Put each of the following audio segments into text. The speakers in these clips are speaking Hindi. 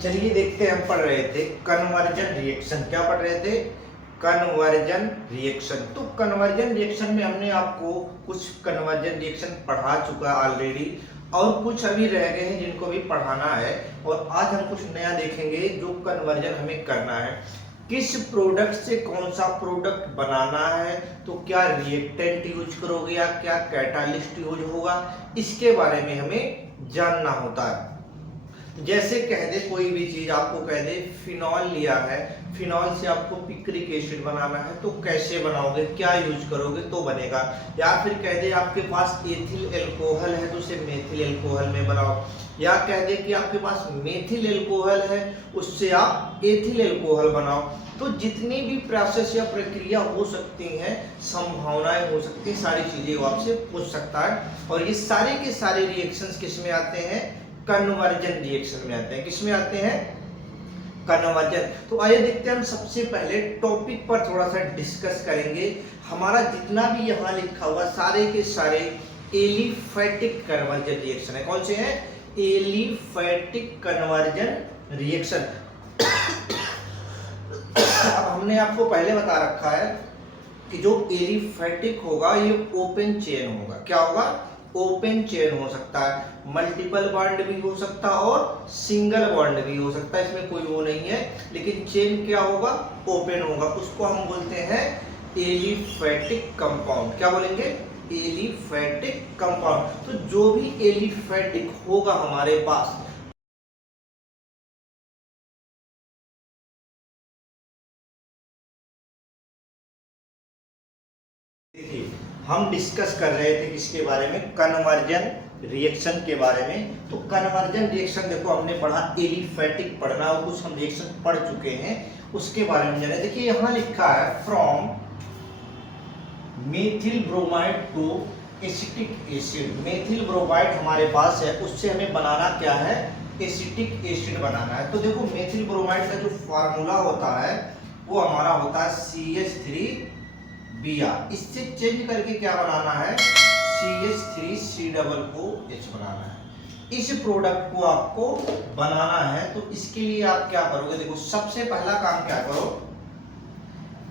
चलिए देखते हैं। हम पढ़ रहे थे कन्वर्जन रिएक्शन। क्या पढ़ रहे थे? Conversion reaction. तो कन्वर्जन रिएक्शन में हमने आपको कुछ कन्वर्जन रिएक्शन पढ़ा चुका ऑलरेडी, और कुछ अभी रह गए हैं जिनको भी पढ़ाना है। और आज हम कुछ नया देखेंगे जो कन्वर्जन हमें करना है। किस प्रोडक्ट से कौन सा प्रोडक्ट बनाना है, तो क्या रिएक्टेंट यूज करोगे या क्या कैटालिस्ट यूज होगा, इसके बारे में हमें जानना होता है। जैसे कह दे कोई भी चीज, आपको कह दे फिनॉल लिया है, फिनॉल से आपको पिक्रिक एसिड बनाना है, तो कैसे बनाओगे, क्या यूज करोगे तो बनेगा। या फिर कह दे आपके पास एथिल एल्कोहल है तो उसे मेथिल एल्कोहल में बनाओ। या कह दे कि आपके पास मेथिल एल्कोहल है, उससे आप एथिल एल्कोहल बनाओ। तो जितनी भी प्रोसेस या प्रक्रिया हो सकती हैं, संभावनाएं हो सकती हैं, सारी चीजें वो आपसे पूछ सकता है। और ये सारे के सारे रिएक्शंस किस में आते हैं? कन्वर्जन रिएक्शन में आते हैं। किस में आते हैं? कन्वर्जन। तो आइए देखते हैं। हम सबसे पहले टॉपिक पर थोड़ा सा डिस्कस करेंगे। हमारा जितना भी यहाँ लिखा हुआ सारे के सारे एलिफैटिक कन्वर्जन रिएक्शन है। कौन से हैं? Aliphatic conversion reaction. अब हमने आपको पहले बता रखा है कि जो एलिफैटिक होगा ये ओपन चेन होगा। क्या होगा? ओपन चेन हो सकता है, मल्टीपल बॉन्ड भी हो सकता है और सिंगल बॉन्ड भी हो सकता है, इसमें कोई वो नहीं है। लेकिन चेन क्या होगा? ओपन होगा। उसको हम बोलते हैं एलिफैटिक कंपाउंड। क्या बोलेंगे? Aliphatic compound. तो जो भी एलिफैटिक होगा हमारे पास, हम डिस्कस कर रहे थे किसके बारे में? कन्वर्जन रिएक्शन के बारे में। तो कन्वर्जन रिएक्शन देखो हमने पढ़ा, एलिफैटिक पढ़ना, और कुछ हम रिएक्शन पढ़ चुके हैं, उसके बारे में जाने। देखिए यहाँ लिखा है from methyl bromide to acetic acid. Methyl bromide हमारे पास है, उससे हमें बनाना क्या है? एसिटिक एसिड बनाना है। तो देखो मेथिल ब्रोमाइड का जो फार्मूला होता है वो हमारा होता है CH3Br। इससे चेंज करके क्या बनाना है? CH3COOH बनाना है। इस प्रोडक्ट को आपको बनाना है, तो इसके लिए आप क्या करोगे? देखो सबसे पहला काम क्या करो,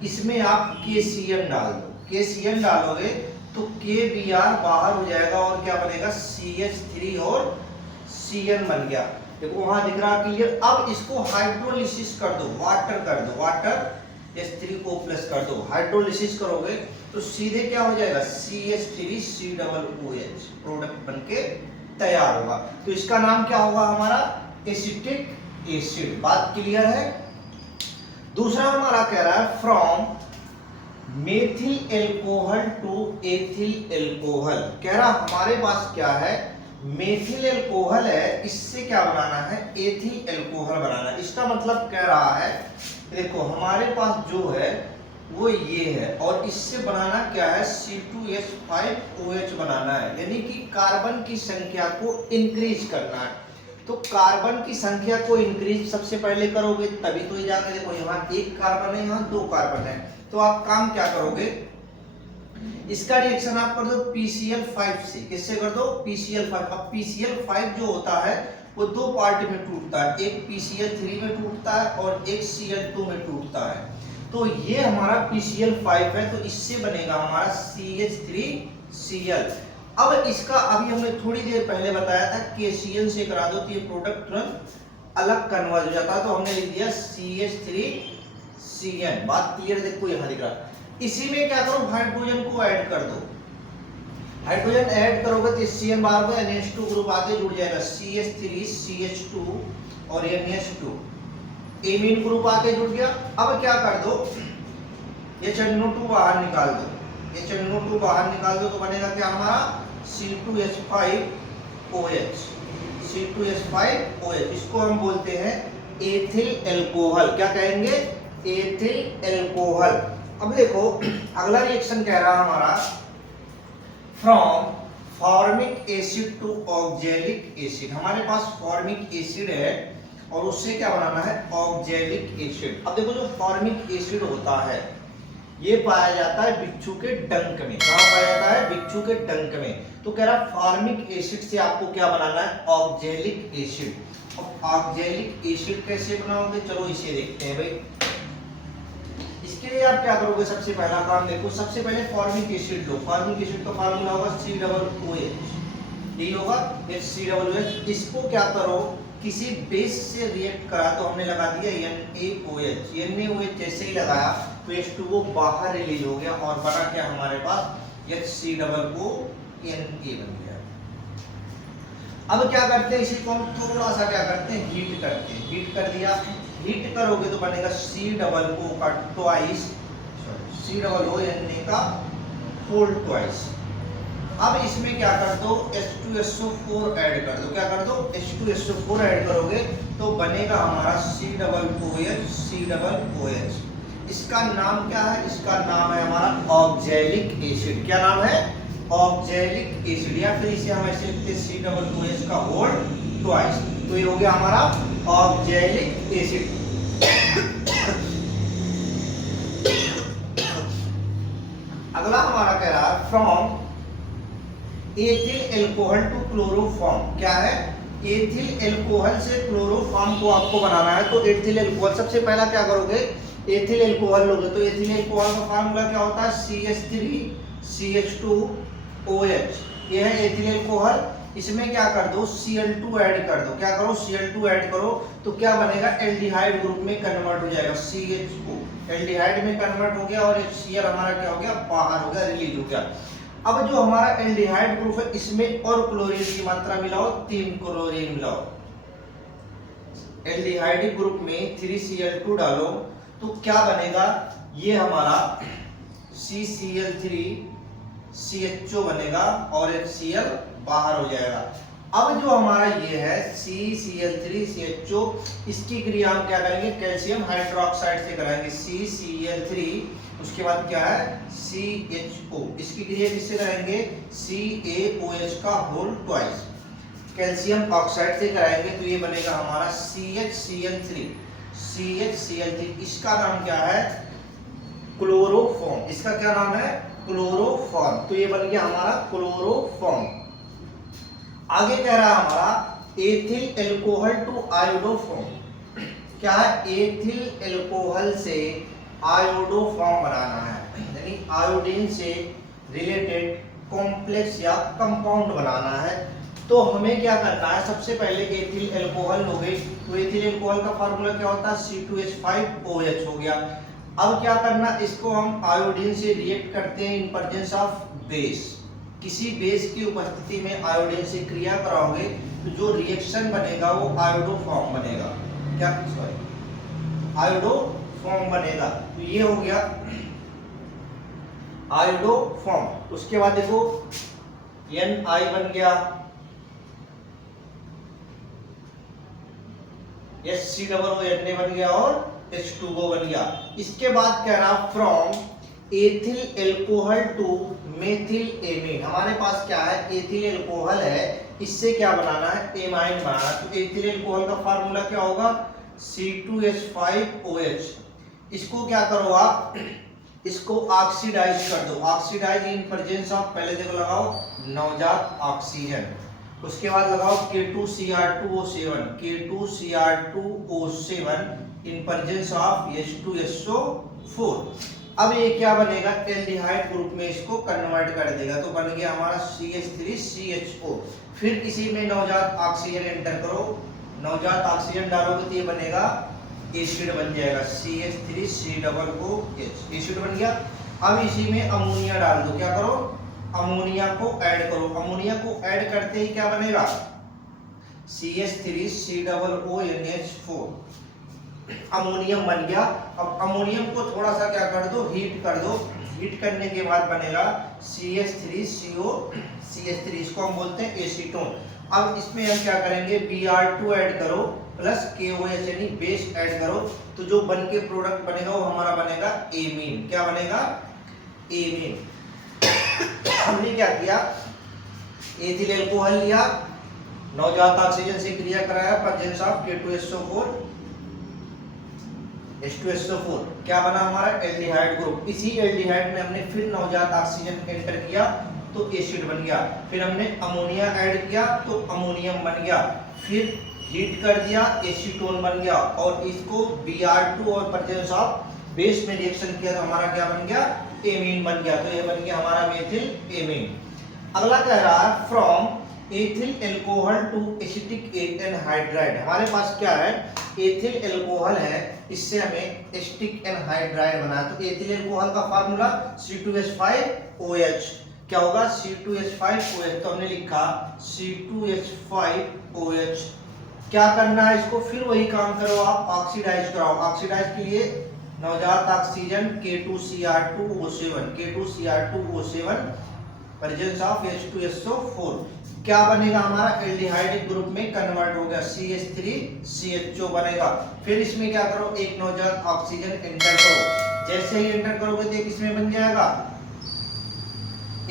इसमें आप KCl डाल दो। KCl डालोगे तो KBr बाहर हो जाएगा और क्या बनेगा? CH3 और Cn बन गया। देखो वहां दिख रहा क्लियर। अब इसको हाइड्रोलिसिस कर दो, वाटर कर दो, वाटर H3O प्लस कर दो। हाइड्रोलिसिस करोगे तो सीधे क्या हो जाएगा? CH3COOH प्रोडक्ट बनके तैयार होगा। तो इसका नाम क्या होगा हमारा? Acetic acid. बात क्लियर है? दूसरा हमारा कह रहा है from methyl alcohol to ethyl alcohol. कह रहा हमारे पास क्या है? मेथिल एल्कोहल है, इससे क्या बनाना है? एथिल एल्कोहल बनाना है। इसका मतलब कह रहा है देखो हमारे पास जो है वो ये है, और इससे बनाना क्या है? C2H5OH बनाना है, यानी कि कार्बन की संख्या को इंक्रीज करना है। तो कार्बन की संख्या को इंक्रीज सबसे पहले करोगे तभी तो ये जाकर देखो यहाँ एक कार्बन है, यहाँ दो कार्बन है। तो आप काम क्या करोगे? इसका रिएक्शन आप कर दो PCl5 से। किससे कर दो? PCl5। अब PCl5 जो होता है वो दो पार्ट में टूटता है, एक PCl3 में टूटता है और एक Cl2 में टूटता है। तो ये हमारा PCl5 है, तो इससे बनेगा हमारा CH3Cl। अब इसका अभी हमने थोड़ी देर पहले बताया था KCl से करा दो तो ये प्रोडक्ट तुरंत अलग कन्वर्ट हो जाता है, तो हमने लिख दिया CH3Cn। बात क्लियर? देखो यहाँ दिख रहा है। इसी में क्या करो? हाइड्रोजन को ऐड कर दो। हाइड्रोजन ऐड करोगे तो Cn बार में NH2 ग्रुप आके जुड़ जाएगा, CH3CH2 और NH2 एमीन ग्रुप आके जुड़ गया। अब क्या कर दो? ये NO2 बाहर निकाल दो, ये NO2 बाहर निकाल दो तो बनेगा क्या हमारा? C2H5OH। C2H5OH इसको हम बोलते हैं एथिल एल्कोहल। क्या कहेंगे? Ethyl alcohol. अब देखो अगला रिएक्शन कह रहा हमारा from formic acid to oxalic acid. हमारे पास फॉर्मिक एसिड है और उससे क्या बनाना है? Oxalic acid. अब देखो जो फॉर्मिक एसिड होता है ये पाया जाता है बिच्छू के डंक में। कहाँ पाया जाता है? बिच्छू के डंक में। तो कह रहा फॉर्मिक एसिड से आपको क्या बनाना है? Oxalic acid. ऑक्जेलिक एसिड कैसे बनाओगे, चलो इसे देखते हैं भाई। इसके लिए आप क्या करोगे, सबसे पहला काम देखो, सबसे पहले फॉर्मिक एसिड लो। फॉर्मिक एसिड का फार्मूला होगा COOH, यही होगा HCOOH। इसको क्या करो, किसी बेस से रिएक्ट करा तो हमने लगा दिया NaOH। NaOH जैसे ही लगाया तो H2O बाहर रिलीज हो गया और बना क्या हमारे पास HCOONA बन गया। अब क्या करते हैं, इसी को हम थोड़ा सा क्या करते हैं, हीट करते हैं। हीट कर दिया, हीट करोगे तो बनेगा COO का ट्वाइस, COONA का होल ट्वाइस। अब इसमें क्या कर दो, H2SO4 ऐड कर दो। क्या कर दो, H2SO4 ऐड करोगे तो बनेगा हमारा COOH। इसका नाम क्या है, इसका नाम है हमारा ऑक्जेलिक एसिड। क्या नाम है, ऑक्जेलिक एसिड, या फिर इसे हम ऐसे लिखते हैं COOH का होल ट्वाइस। तो ये हो गया हमारा ऑक्जेलिक एसिड। अगला हमारा कह रहा है from ethyl alcohol to chloroform. क्या है, एथिल एल्कोहल से क्लोरोफॉर्म को आपको बनाना है। तो एथिल एल्कोहल, सबसे पहला क्या करोगे, एथिल एल्कोहल लोगे तो एथिल एल्कोहल का फार्मूला क्या होता है, CH3CH2OH। ये है एथिल एल्कोहल। इसमें क्या कर दो, Cl2 ऐड कर दो। क्या करो, Cl2 ऐड करो तो क्या बनेगा, एल्डिहाइड ग्रुप में कन्वर्ट हो जाएगा, CHO एल्डिहाइड में कन्वर्ट हो गया और HCl हमारा क्या हो गया, बाहर हो गया, रिलीज हो गया। अब जो हमारा एल्डिहाइड ग्रुप है इसमें और क्लोरीन की मात्रा मिलाओ, 3 क्लोरीन मिलाओ। एल्डिहाइड ग्रुप में 3Cl2 डालो तो क्या बनेगा, ये हमारा CCl3 CHO बनेगा और HCl बाहर हो जाएगा। अब जो हमारा ये है CCl3 CHO, इसकी क्रिया हम क्या करेंगे, कैल्शियम हाइड्रोक्साइड से कराएंगे, CCl3, उसके बाद क्या है CHO, इसकी क्रिया किससे कराएंगे, CaOH का होल ट्वाइस। कैल्शियम ऑक्साइड से कराएंगे तो ये बनेगा हमारा CHCl3। इसका नाम क्या है, क्लोरोफॉर्म। इसका क्या नाम है, क्लोरोफॉर्म। तो ये बन गया हमारा क्लोरोफॉर्म। आगे कह रहा है हमारा एथिल एल्कोहल टू आयोडोफॉर्म। क्या है, एथिल एल्कोहल से आयोडोफॉर्म बनाना है, यानी आयोडीन से रिलेटेड कॉम्प्लेक्स या कंपाउंड बनाना है। तो हमें क्या करना है, सबसे पहले एथिल एल्कोहल हो गई तो एथिल एल्कोहल का फार्मूला क्या होता है, C2H5OH हो गया। अब क्या करना, इसको हम आयोडीन से रिएक्ट करते हैं इन प्रेजेंस ऑफ बेस। किसी बेस की उपस्थिति में आयोडीन से क्रिया कराओगे तो जो रिएक्शन बनेगा वो आयोडोफॉर्म बनेगा। क्या, सॉरी, आयोडोफॉर्म बनेगा। तो ये हो गया आयोडोफॉर्म। उसके बाद देखो Na बन गया, HCOONA बन गया और H2O बन गया। इसके बाद कह रहा from ethyl alcohol to methyl amine. हमारे पास क्या है, एथिल एल्कोहल है, इससे क्या बनाना है, एमाइन बनाना है। तो एथिल एल्कोहल का फार्मूला क्या होगा, C2H5OH। इसको क्या करो आप, इसको ऑक्सीडाइज कर दो। ऑक्सीडाइज इन प्रेजेंस ऑफ, पहले देखो लगाओ नवजात ऑक्सीजन, उसके बाद लगाओ K2Cr2O7, K2Cr2O7 in presence of H2SO4। अब ये क्या बनेगा, एल्डिहाइड ग्रुप में इसको कन्वर्ट कर देगा तो बन गया हमारा CH3CHO। फिर इसी में नवजात ऑक्सीजन एंटर करो, नवजात ऑक्सीजन डालोगे तो ये बनेगा एसिड बन जाएगा, CH3COOH, एसिड बन गया। अब इसी में अमोनिया डाल दो। क्या करो, अमोनिया को ऐड करो। अमोनिया को ऐड करते ही क्या बनेगा, CH3COONH4, अमोनियम बन गया। अब अमोनियम को थोड़ा सा क्या कर दो, हीट कर दो। हीट करने के बाद बनेगा CH3CO, इसको हम बोलते हैं एसीटोन। अब इसमें हम क्या करेंगे, Br2 ऐड करो प्लस KOH यानी बेस ऐड करो, तो जो बन के प्रोडक्ट बनेगा वो हमारा बनेगा एमीन। क्या बनेगा, एमीन। हमने क्या किया, एथिल एल्कोहल लिया, नवजात ऑक्सीजन से क्रिया कराया, प्रेजेंस ऑफ K2SO4 H2SO4, क्या बना हमारा एल्डिहाइड ग्रुप। इसी एल्डिहाइड में हमने फिर नवजात ऑक्सीजन एंटर किया तो एसिड बन गया। फिर हमने अमोनिया ऐड किया तो अमोनियम बन गया। फिर हीट कर दिया, एसीटोन बन गया, और इसको Br2 और प्रेजेंस ऑफ बेस में रिएक्शन किया तो हमारा क्या बन गया, एमीन बन गया। तो ये बन गया हमारा मेथिल एमीन। अगला कह रहा है from ethyl alcohol to acetic anhydride. हमारे पास क्या है, एथिल एल्कोहल है, इससे हमें एसिटिक एनहाइड्राइड बना। तो एथिल एल्कोहल का फार्मूला C2H5OH क्या होगा, C2H5OH। तो हमने लिखा C2H5OH। क्या करना है इसको, फिर वही काम करो आप, ऑक्सीडाइज कराओ। ऑक्सीडाइज के लिए नवजात oxygen K2Cr2O7, K2Cr2O7 presence of H2SO4 क्या बनेगा, हमारा एल्डिहाइडिक ग्रुप में कन्वर्ट हो गया, CH3CHO बनेगा। फिर इसमें क्या करो, एक नवजात ऑक्सीजन एंटर करो। जैसे ही एंटर करोगे तो किसमें बन जाएगा,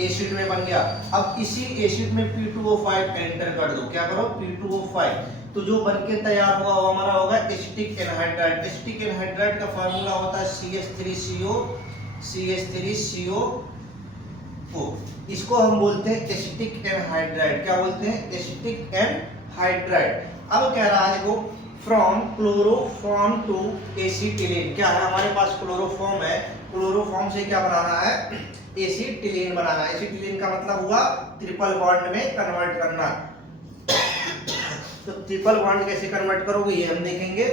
एसिड में बन गया। अब इसी एसिड में P2O5 एंटर कर दो। क्या करो, P2O5। तो जो बनके तैयार हुआ वो हमारा होगा एसिटिक एनहाइड्राइड। एसिटिक एनहाइड्राइड का फार्मूला होता है CH3CO। इसको हम बोलते हैं एसिटिक एनहाइड्राइड। क्या बोलते हैं, एसिटिक एनहाइड्राइड। अब कह रहा है देखो, फ्रॉम क्लोरोफॉर्म टू एसिटिलीन। क्या है, हमारे पास क्लोरोफॉर्म है, क्लोरोफॉर्म से क्या बनाना है, एसिटिलीन बनाना है। एसिटिलीन का मतलब हुआ ट्रिपल बॉन्ड में कन्वर्ट करना। तो ट्रिपल बॉन्ड कैसे कन्वर्ट करोगे ये हम देखेंगे।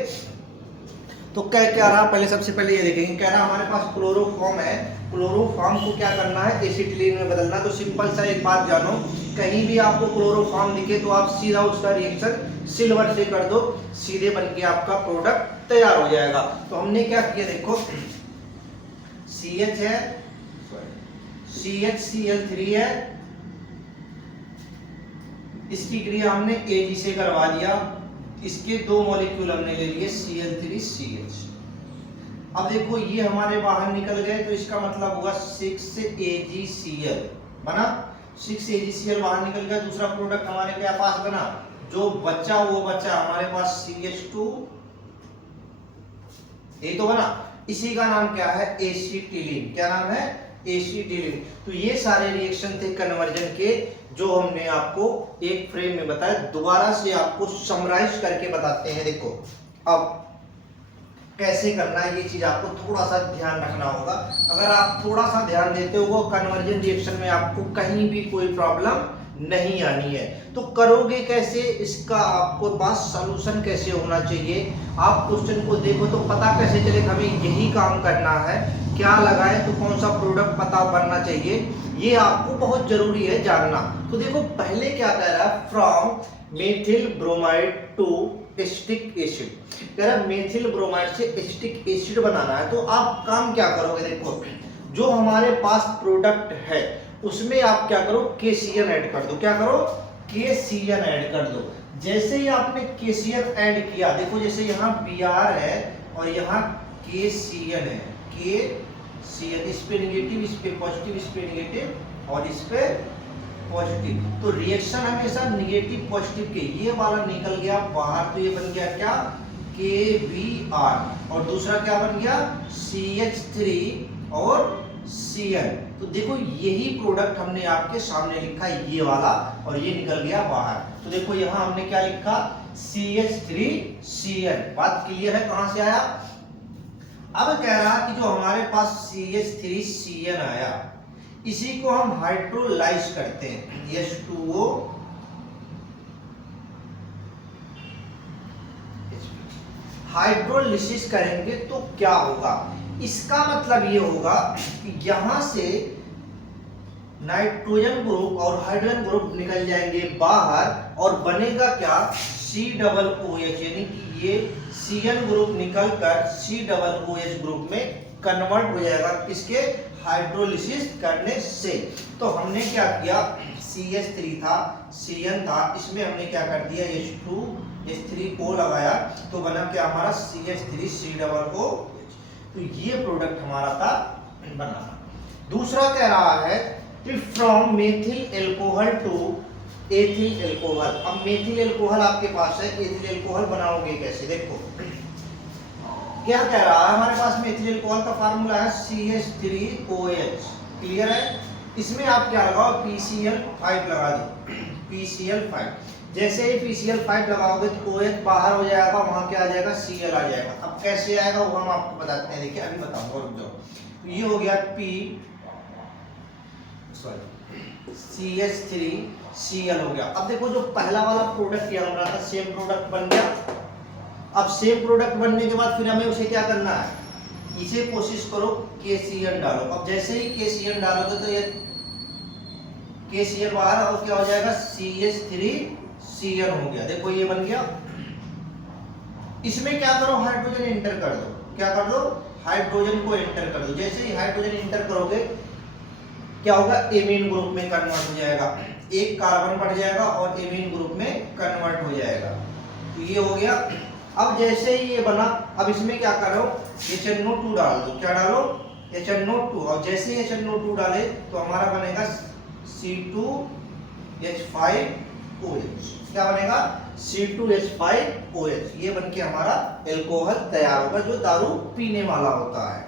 तो क्या रहा, पहले सबसे पहले ये देखेंगे। कह रहा हमारे पास क्लोरोफॉर्म है, क्लोरोफॉर्म को क्या करना है, एसिटिलीन में बदलना। तो सिंपल सा एक बात जानो, कहीं भी आपको क्लोरोफॉर्म दिखे तो आप सीधा उसका रिएक्शन सिल्वर से कर दो, सीधे बनके आपका प्रोडक्ट तैयार हो जाएगा। तो हमने क्या किया देखो, CH है, CHCl3 है, इसकी क्रिया हमने Ag से करवा दिया। इसके दो मॉलिक्यूल हमने ले लिए Cl3CH। अब देखो ये हमारे बाहर निकल गए, तो इसका मतलब हुआ 6AgCl बना। 6AgCl बाहर निकल गया, दूसरा प्रोडक्ट हमारे क्या पास बना, जो बचा वो बचा हमारे पास CH2, ये तो बना। इसी का नाम क्या है, एसिटिलीन। क्या नाम है, एसिटिलीन। तो ये सारे रिएक्शन थे कन्वर्जन के, जो हमने आपको एक फ्रेम में बताया। दोबारा से आपको समराइज करके बताते हैं। देखो अब कैसे करना है, ये चीज आपको थोड़ा सा ध्यान रखना होगा। अगर आप थोड़ा सा ध्यान देते हो, कन्वर्जन रिएक्शन में आपको कहीं भी कोई प्रॉब्लम नहीं आनी है। तो करोगे कैसे, इसका आपको पास सॉल्यूशन कैसे होना चाहिए। आप क्वेश्चन को देखो तो पता कैसे चले हमें यही काम करना है, क्या लगाए तो कौन सा प्रोडक्ट पता बनना चाहिए, ये आपको बहुत जरूरी है जानना। तो देखो पहले क्या कह रहा है, from methyl bromide to acetic acid. कह रहा है मेथिल ब्रोमाइड से एसिटिक एसिड बनाना है। तो आप काम क्या करोगे, देखो जो हमारे पास प्रोडक्ट है उसमें आप क्या करो, KCN ऐड कर दो। क्या करो, KCN ऐड कर दो। जैसे ही आपने KCN ऐड किया, देखो जैसे यहाँ Br है और यहाँ KCN है, KCN इस पे नेगेटिव, इस पे पॉजिटिव, इस पे नेगेटिव और इस पे पॉजिटिव। तो रिएक्शन हमेशा नेगेटिव पॉजिटिव के, ये वाला निकल गया बाहर, तो ये बन गया क्या, KBr, और दूसरा क्या बन गया, CH3 और Cl। तो देखो यही प्रोडक्ट हमने आपके सामने लिखा, ये वाला, और ये निकल गया बाहर। तो देखो यहाँ हमने क्या लिखा, CH3Cl। बात क्लियर है, कहां से आया। अब कह रहा कि जो हमारे पास CH3Cl आया, इसी को हम हाइड्रोलाइज करते हैं, H2O हाइड्रोलिसिस करेंगे तो क्या होगा, इसका मतलब ये होगा कि यहां से नाइट्रोजन ग्रुप और हाइड्रोजन ग्रुप निकल जाएंगे बाहर, और बनेगा क्या, COOH, यानी कि ये Cn ग्रुप निकलकर COOH ग्रुप में कन्वर्ट हो जाएगा, किसके, हाइड्रोलिसिस करने से। तो हमने क्या किया, CH3 था, Cn था, इसमें हमने क्या कर दिया, H2H3O लगाया, तो बना क्या हमारा CH3COOH। तो ये प्रोडक्ट हमारा था बनाना। दूसरा कह रहा है कि from methyl alcohol to ethyl alcohol. अब मेथिल एल्कोहल आपके पास है, एथिल एल्कोहल बनाओगे कैसे, देखो क्या कह रहा है, हमारे पास मेथिल एल्कोहल का फार्मूला है CH3OH। क्लियर है। इसमें आप क्या लगाओ, PCl5 लगा दो, PCl5। जैसे ही PCl5 लगाओगे तो OH बाहर हो जाएगा, वहां क्या आ जाएगा, Cl आ जाएगा। अब कैसे आएगा वो हम आपको बताते हैं, देखिए अभी बताऊंगा, रुक जाओ। ये हो गया CH3Cl हो गया। अब देखो जो पहला वाला प्रोडक्ट ये हमारा था, सेम प्रोडक्ट बन गया। अब सेम प्रोडक्ट बनने के बाद फिर हमें उसे क्या करना है, इसे कोशिश करो KCl डालो। अब जैसे ही KCl डालोगे तो ये KCl बाहर और क्या हो जाएगा, CH3Cl हो गया। देखो ये बन गया। इसमें क्या करो, हाइड्रोजन एंटर कर दो। क्या कर दो, हाइड्रोजन को एंटर कर दो। जैसे ही हाइड्रोजन एंटर करोगे क्या होगा, एमीन ग्रुप में कन्वर्ट हो जाएगा। एक कार्बन बढ़ जाएगा और एमीन ग्रुप में कन्वर्ट हो जाएगा। तो ये हो गया। अब जैसे ही ये बना, अब इसमें क्या करो, HNO2 डाल दो। क्या डालो, HNO2। और जैसे ही HNO2 डाले तो हमारा बनेगा C2H5OH। क्या बनेगा, C2H5OH। ये बनके हमारा एल्कोहल तैयार होगा, जो दारू पीने वाला होता है।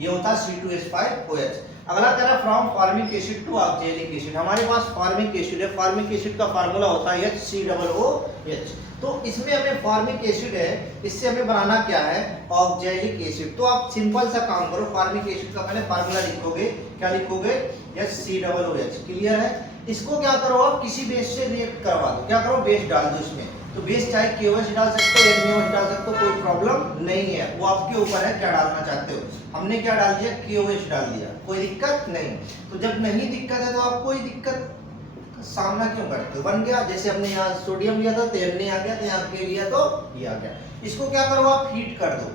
ये होता है C2H5OH। अगला कह रहा है from formic acid to oxalic acid. हमारे पास फॉर्मिक एसिड है, फॉर्मिक एसिड का फार्मूला होता है HCOOH। तो इसमें हमें फॉर्मिक एसिड है, इससे हमें बनाना क्या है, ऑक्जेलिक एसिड। तो आप सिंपल सा काम करो, फॉर्मिक एसिड का पहले फार्मूला लिखोगे। क्या लिखोगे, HCOOH। क्लियर है। इसको क्या करो, आप किसी बेस से रिएक्ट करवा दो। क्या करो, बेस डाल दो इसमें। तो बेस चाहे KOH डाल सकते हो, NaOH डाल सकते हो, कोई प्रॉब्लम नहीं है। वो आपके ऊपर है क्या डालना चाहते हो। हमने क्या डाल दिया, KOH डाल दिया, कोई दिक्कत नहीं। तो जब नहीं दिक्कत है तो आप कोई दिक्कत का सामना क्यों करते हो, बन गया। जैसे हमने यहाँ सोडियम लिया था तो Na आ गया, तो यहाँ के लिया तो ये आ गया। इसको क्या करो, आप हीट कर दो।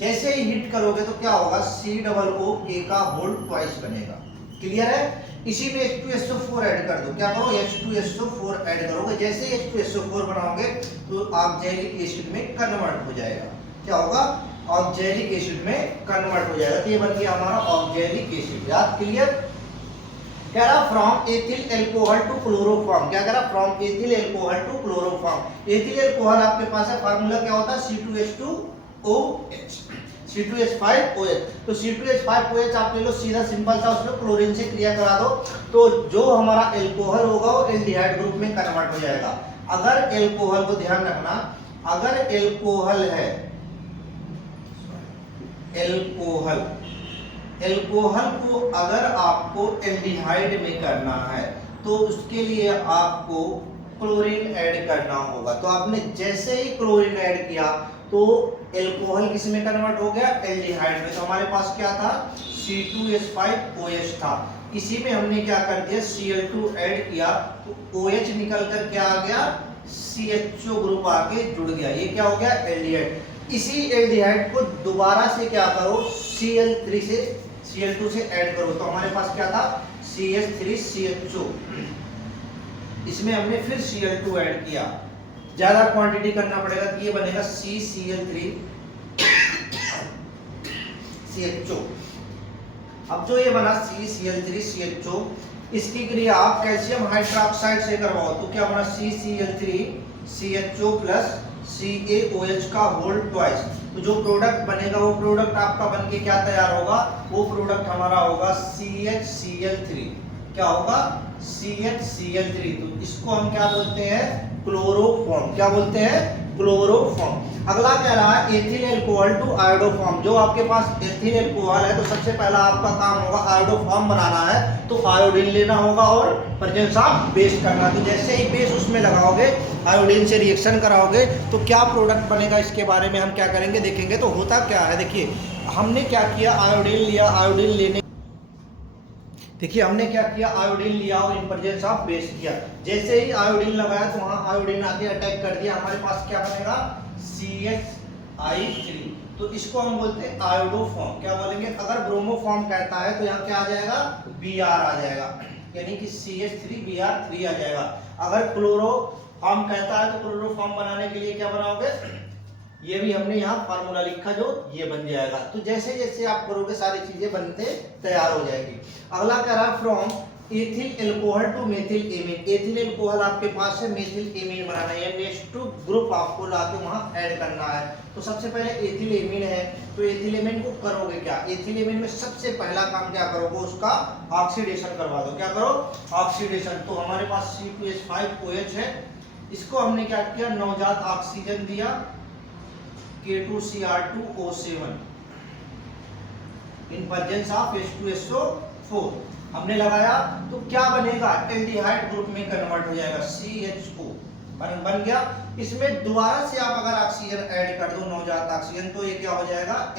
जैसे ही हीट करोगे तो क्या होगा, COOK का होल ट्वाइस बनेगा। क्लियर है। इसी में H2SO4 ऐड कर दो। क्या करो, H2SO4 ऐड करोगे। जैसे ही H2SO4 बनाओगे तो ऑक्जेलिक एसिड में कन्वर्ट हो जाएगा। क्या होगा, ऑक्जेलिक एसिड में कन्वर्ट हो जाएगा। तो ये बन गया हमारा ऑक्जेलिक एसिड। याद, क्लियर। कह रहा from ethyl alcohol to chloroform. क्या कह रहा, from ethyl alcohol to chloroform. Ethyl alcohol आपके पास है, फार्मूला क्या होता है, C2H2OH, C2H5OH। तो C2H5OH आप ले लो, सीधा सिंपल सा, उसमें क्लोरीन से क्रिया करा दो। तो जो हमारा एल्कोहल होगा वो एल्डिहाइड ग्रुप में कन्वर्ट हो जाएगा। अगर एल्कोहल को ध्यान रखना, अगर एल्कोहल है, एल्कोहल को अगर आपको एल्डिहाइड में करना है तो उसके लिए आपको क्लोरीन ऐड करना होगा। तो आपने जैसे ही क्लोरीन ऐड किया तो एल्कोहल किस में कन्वर्ट हो गया, एल्डिहाइड में। तो हमारे पास क्या था, C2H5OH था। इसी में हमने क्या कर दिया, Cl2 ऐड किया तो OH निकल कर क्या आ गया, CHO ग्रुप आके जुड़ गया। ये क्या हो गया, एल्डिहाइड। इसी एल्डिहाइड को दोबारा से क्या करो, Cl3 से Cl2 से ऐड करो। तो हमारे पास क्या था, CH3CHO। इसमें हमने फिर Cl2 ऐड किया, ज्यादा क्वांटिटी करना पड़ेगा। तो ये बनेगा CCl3CHO। अब जो ये बना CCl3CHO, इसकी क्रिया आप कैल्शियम हाइड्रोक्साइड से करवाओ तो क्या बना, CCl3CHO प्लस CaOH का होल ट्वाइस। तो जो प्रोडक्ट बनेगा वो प्रोडक्ट आपका बनके क्या तैयार होगा, वो प्रोडक्ट हमारा होगा CHCl3। क्या होगा, CHCl3। तो इसको हम क्या बोलते हैं, क्लोरोफॉर्म। क्या बोलते हैं, क्लोरोफॉर्म। अगला कह रहा है एथिल एल्कोहल टू आयोडोफॉर्म। जो आपके पास एथिल एल्कोहल है तो सबसे पहला आपका काम होगा आयोडोफॉर्म बनाना है, तो आयोडीन लेना होगा और प्रेजेंस ऑफ बेस करना। तो जैसे ही बेस उसमें लगाओगे, आयोडीन से रिएक्शन कराओगे तो क्या प्रोडक्ट बनेगा, इसके बारे में हम क्या करेंगे देखेंगे। तो होता क्या है, देखिए हमने क्या किया, आयोडीन लिया, आयोडीन लेने देखिए हमने क्या किया, आयोडीन लिया और इन प्रेजेंस ऑफ बेस किया। जैसे ही आयोडीन लगाया तो वहां आयोडीन आके अटैक कर दिया, हमारे पास क्या बनेगा, CH3। तो इसको हम बोलते हैं आयोडोफॉर्म। क्या बोलेंगे, अगर ब्रोमोफॉर्म कहता है तो यहाँ क्या आ जाएगा, Br आ जाएगा, यानी कि CH3Br3 आ जाएगा। अगर क्लोरोफॉर्म कहता है तो क्लोरोफॉर्म बनाने के लिए क्या बनाओगे, ये भी हमने यहाँ फार्मूला लिखा जो ये बन जाएगा। तो जैसे जैसे आप करोगे सारी चीजें बनते तैयार हो जाएगी। अगला कह रहा है from ethyl alcohol to methyl amine. Ethyl alcohol आपके पास है, मेथिल एमीन बनाना है, नेक्स्ट टू ग्रुप आपको लाके वहां ऐड करना है। तो सबसे पहले एथिल एमीन है, तो एथिल एमीन को करोगे क्या, एथिल एमीन में सबसे पहला काम क्या करोगे, उसका ऑक्सीडेशन करवा दो। क्या करो, ऑक्सीडेशन। तो हमारे पास C2H5OH है, इसको हमने क्या किया, नवजात ऑक्सीजन दिया K2Cr2O7 in presence of H2SO4 हमने लगाया तो क्या बनेगा, एल्डिहाइड ग्रुप में कन्वर्ट हो जाएगा CHO बन गया। इसमें दोबारा से आप अगर ऑक्सीजन ऐड कर दो नवजात ऑक्सीजन तो ये क्या हो जाएगा,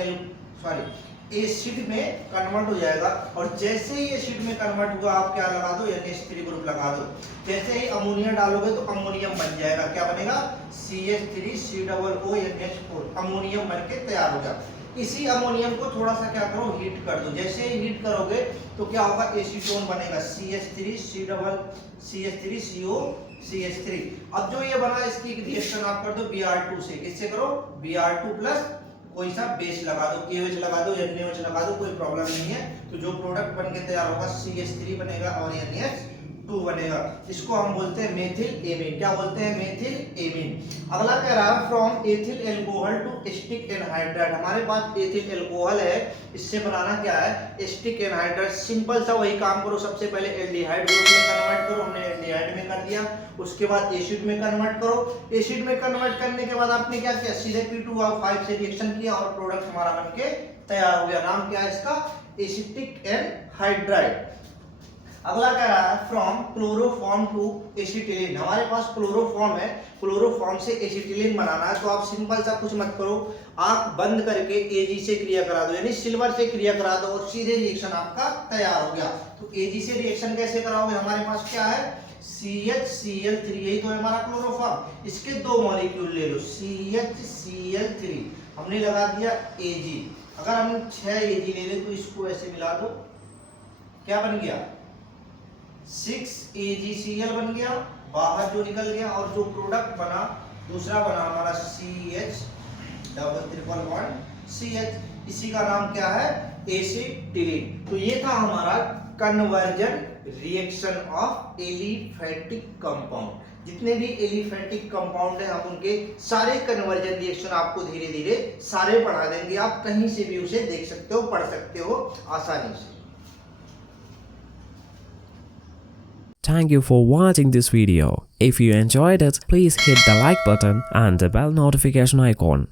एसिड में कन्वर्ट हो जाएगा। और जैसे ही एसिड में कन्वर्ट हुआ आप क्या लगा दो, NH3 ग्रुप लगा दो। जैसे ही अमोनिया डालोगे तो अमोनियम बन जाएगा, क्या बनेगा, CH3COONH4 अमोनियम बन के तैयार हो गया। इसी अमोनियम को थोड़ा सा क्या करो, हीट कर दो। जैसे ही हीट करोगे तो क्या होगा, एसीटोन बनेगा CH3CH3CO CH3। अब जो ये बना इसकी रिएक्शन आप कर दो Br2 से, किससे करो, Br2 प्लस कोई सा बेस लगा दो, KOH लगा दो, NaOH लगा दो, कोई प्रॉब्लम नहीं है। तो जो प्रोडक्ट बन के तैयार होगा CH3 बनेगा और NH2 बनेगा। इसको हम बोलते हैं मेथिल एमीन। क्या बोलते हैं, मेथिल एमीन। अगला कह रहा है from ethyl alcohol to acetic anhydride. हमारे पास एथिल एल्कोहल है, इससे बनाना क्या है, एसिटिक एनहाइड्राइड। सिंपल सा वही काम करो, सबसे पहले एल्डिहाइड ग्रुप में कन्वर्ट करो, हमने एल्डिहाइड में कर दिया। उसके बाद एसिड में कन्वर्ट करो। एसिड में कन्वर्ट करने के बाद आपने क्या किया, सीधे P2O5 से रिएक्शन किया और प्रोडक्ट हमारा बनके तैयार हो गया। नाम क्या है इसका, एसिटिक एनहाइड्राइड। अगला कह रहा है फ्रॉम क्लोरोफॉर्म टू एसिटिलीन। हमारे पास क्लोरोफॉर्म है, क्लोरोफॉर्म से एसिटिलीन बनाना है। तो आप सिंपल सा कुछ मत करो, आंख बंद करके Ag से क्रिया करा दो, यानी सिल्वर से क्रिया करा दो और सीधे रिएक्शन आपका तैयार हो गया। तो Ag से रिएक्शन कैसे कराओगे, हमारे पास क्या है, CHCl3, यही तो है हमारा क्लोरोफॉर्म। इसके दो मॉलिक्यूल ले लो, CHCl3 हमने लगा दिया Ag। अगर हम 6 Ag ले लें तो इसको ऐसे मिला दो, क्या बन गया, 6AgCl बन गया, बाहर जो निकल गया। और जो प्रोडक्ट बना दूसरा बना हमारा CH∬CH, इसी का नाम क्या है, एसिटिलीन। तो ये था हमारा conversion reaction of aliphatic compound. जितने भी एलिफैटिक कंपाउंड है हम उनके सारे कन्वर्जन रिएक्शन आपको धीरे धीरे सारे पढ़ा देंगे। आप कहीं से भी उसे देख सकते हो, पढ़ सकते हो आसानी से। Thank you for watching this video. If you enjoyed it, please hit the like button and the bell notification icon.